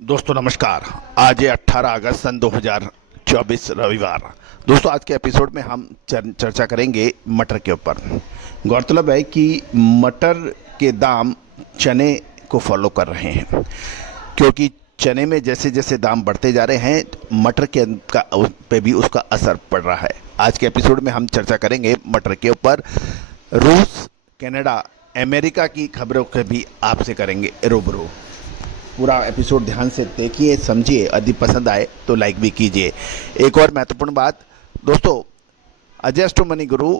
दोस्तों नमस्कार। आज है 18 अगस्त सन 2024 रविवार। दोस्तों आज के एपिसोड में हम चर्चा करेंगे मटर के ऊपर। गौरतलब है कि मटर के दाम चने को फॉलो कर रहे हैं, क्योंकि चने में जैसे जैसे दाम बढ़ते जा रहे हैं मटर के का पे भी उसका असर पड़ रहा है। आज के एपिसोड में हम चर्चा करेंगे मटर के ऊपर। रूस, कनाडा, अमेरिका की खबरों के भी आपसे करेंगे रूबरू। पूरा एपिसोड ध्यान से देखिए, समझिए। यदि पसंद आए तो लाइक भी कीजिए। एक और महत्वपूर्ण बात दोस्तों, अजस्ट मनी गुरु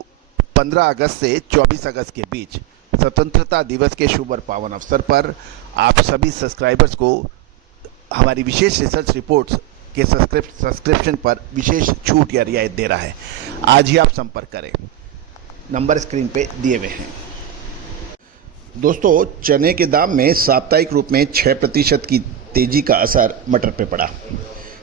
15 अगस्त से 24 अगस्त के बीच स्वतंत्रता दिवस के शुभ और पावन अवसर पर आप सभी सब्सक्राइबर्स को हमारी विशेष रिसर्च रिपोर्ट्स के सब्सक्रिप्शन पर विशेष छूट या रियायत दे रहा है। आज ही आप संपर्क करें, नंबर स्क्रीन पे दिए हुए हैं। दोस्तों चने के दाम में साप्ताहिक रूप में 6% की तेजी का असर मटर पे पड़ा।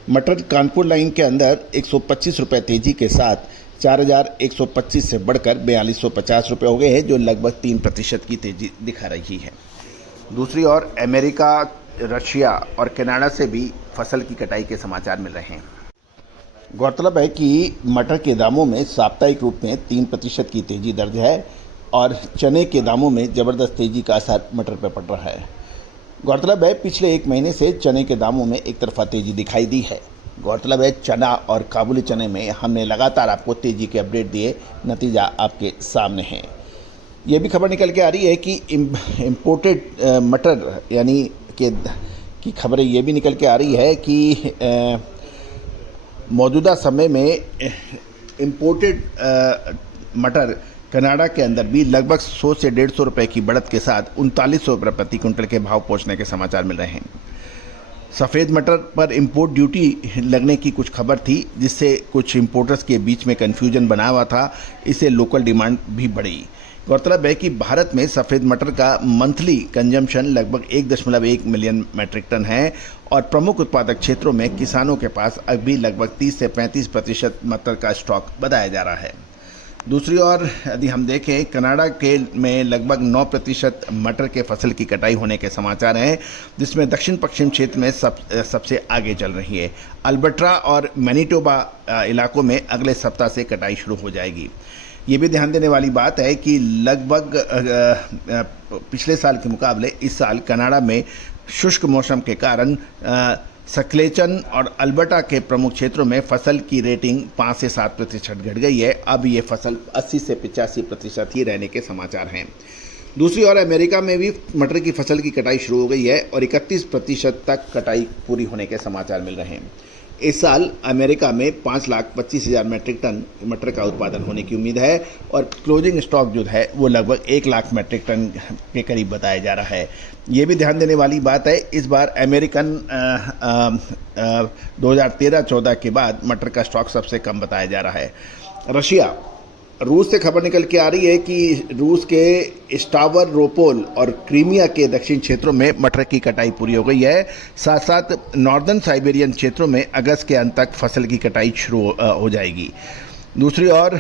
मटर कानपुर लाइन के अंदर 125 रुपये तेजी के साथ 4125 से बढ़कर 4250 रुपये हो गए हैं, जो लगभग 3% की तेजी दिखा रही है। दूसरी ओर अमेरिका, रशिया और कनाडा से भी फसल की कटाई के समाचार मिल रहे हैं। गौरतलब है कि मटर के दामों में साप्ताहिक रूप में 3% की तेजी दर्ज है और चने के दामों में ज़बरदस्त तेज़ी का असर मटर पर पड़ रहा है। गौरतलब है पिछले एक महीने से चने के दामों में एक तरफा तेज़ी दिखाई दी है। गौरतलब है चना और काबुली चने में हमने लगातार आपको तेज़ी के अपडेट दिए, नतीजा आपके सामने है। ये भी खबर निकल के आ रही है कि इम्पोर्टेड मटर यानी कि खबरें ये भी निकल के आ रही है कि मौजूदा समय में इम्पोर्टेड मटर कनाडा के अंदर भी लगभग 100 से 150 रुपये की बढ़त के साथ 3900 रुपये प्रति क्विंटल के भाव पहुंचने के समाचार मिल रहे हैं। सफ़ेद मटर पर इंपोर्ट ड्यूटी लगने की कुछ खबर थी, जिससे कुछ इंपोर्टर्स के बीच में कन्फ्यूजन बना हुआ था। इससे लोकल डिमांड भी बढ़ी। गौरतलब है कि भारत में सफ़ेद मटर का मंथली कंजम्पशन लगभग 1.1 मिलियन मैट्रिक टन है और प्रमुख उत्पादक क्षेत्रों में किसानों के पास अभी लगभग 30 से 35% मटर का स्टॉक बताया जा रहा है। दूसरी ओर यदि हम देखें, कनाडा के में लगभग 9% मटर के फसल की कटाई होने के समाचार हैं, जिसमें दक्षिण पश्चिम क्षेत्र में सबसे आगे चल रही है। अल्बर्टा और मैनिटोबा इलाकों में अगले सप्ताह से कटाई शुरू हो जाएगी। ये भी ध्यान देने वाली बात है कि लगभग पिछले साल के मुकाबले इस साल कनाडा में शुष्क मौसम के कारण सक्लेचन और अल्बर्टा के प्रमुख क्षेत्रों में फसल की रेटिंग 5 से 7% घट गई है। अब ये फसल 80 से 85% ही रहने के समाचार हैं। दूसरी ओर अमेरिका में भी मटर की फसल की कटाई शुरू हो गई है और 31% तक कटाई पूरी होने के समाचार मिल रहे हैं। इस साल अमेरिका में 5,25,000 मैट्रिक टन मटर का उत्पादन होने की उम्मीद है और क्लोजिंग स्टॉक जो है वो लगभग 1 लाख मैट्रिक टन के करीब बताया जा रहा है। ये भी ध्यान देने वाली बात है, इस बार अमेरिकन 2013-14 के बाद मटर का स्टॉक सबसे कम बताया जा रहा है। रशिया, रूस से खबर निकल के आ रही है कि रूस के स्टावरोपोल और क्रीमिया के दक्षिण क्षेत्रों में मटर की कटाई पूरी हो गई है। साथ साथ नॉर्दर्न साइबेरियन क्षेत्रों में अगस्त के अंत तक फसल की कटाई शुरू हो जाएगी। दूसरी ओर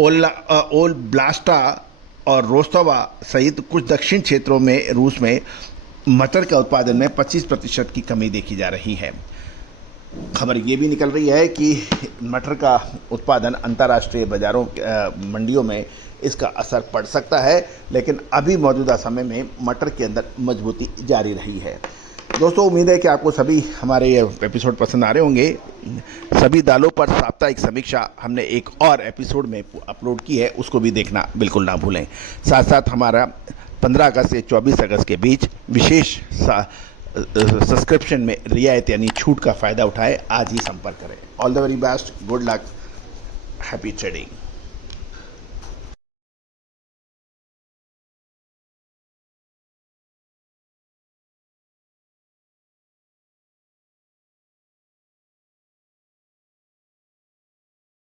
ओल ब्लास्टा और रोस्तवा सहित कुछ दक्षिण क्षेत्रों में रूस में मटर का उत्पादन में 25% की कमी देखी जा रही है। खबर ये भी निकल रही है कि मटर का उत्पादन अंतर्राष्ट्रीय बाज़ारों मंडियों में इसका असर पड़ सकता है, लेकिन अभी मौजूदा समय में मटर के अंदर मजबूती जारी रही है। दोस्तों उम्मीद है कि आपको सभी हमारे ये एपिसोड पसंद आ रहे होंगे। सभी दालों पर साप्ताहिक समीक्षा हमने एक और एपिसोड में अपलोड की है, उसको भी देखना बिल्कुल ना भूलें। साथ साथ हमारा 15 अगस्त से 24 अगस्त के बीच विशेष सब्सक्रिप्शन में रियायत यानी छूट का फ़ायदा उठाएं। आज ही संपर्क करें। All the very best, good luck, happy trading.